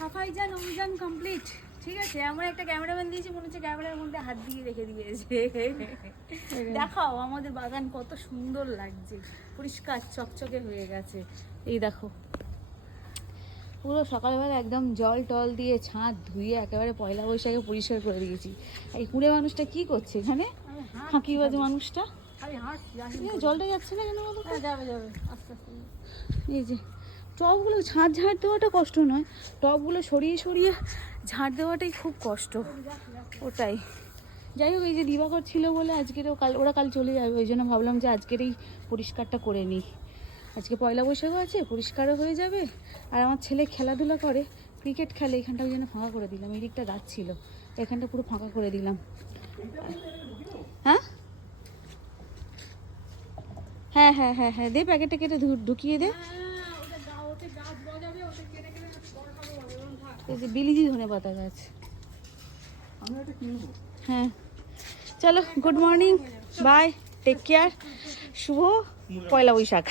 সাফাই যান অভিযান কমপ্লিট। ঠিক আছে, এমন একটা ক্যামেরাম্যান দিয়েছি মনে হচ্ছে ক্যামেরার মধ্যে হাত দিয়ে রেখে দিয়েছে। দেখাও আমাদের বাগান কত সুন্দর লাগছে, পরিষ্কার চকচকে হয়ে গেছে। এই দেখো পুরো সকালবেলা একদম জল টল দিয়ে ছাদ ধুয়ে একেবারে পয়লা বৈশাখে পরিষ্কার করে দিয়েছি। এই কুড়ে মানুষটা কি করছে এখানে, ফাঁকিবাজ মানুষটা? জলটা যাচ্ছে না কেন বলো? যাবে যাবে আস্তে আস্তে। এই যে টবগুলো ঝাড় দেওয়াটা কষ্ট নয়, টবগুলো সরিয়ে সরিয়ে ঝাড় দেওয়াটাই খুব কষ্ট। ওটাই, যাই হোক এই যে দিবাকর ছিল বলে আজকেরও ওরা কাল চলে যাবে, ওই জন্য ভাবলাম যে আজকের এই পরিষ্কারটা করে নিই। আজকে পয়লা বৈশাখও আছে, পরিষ্কারও হয়ে যাবে। আর আমার ছেলে খেলাধুলা করে, ক্রিকেট খেলে, এখানটা ওই জন্য ফাঁকা করে দিলাম। এই দিকটা গাছ ছিল, এখানটা পুরো ফাঁকা করে দিলাম। হ্যাঁ হ্যাঁ হ্যাঁ হ্যাঁ হ্যাঁ, দে প্যাকেটটা কেটে ঢুকিয়ে দে। এই যে বিলিজি ধনে পাতা গাছ। হ্যাঁ চলো, good morning, bye, take care, শুভ পয়লা বৈশাখ।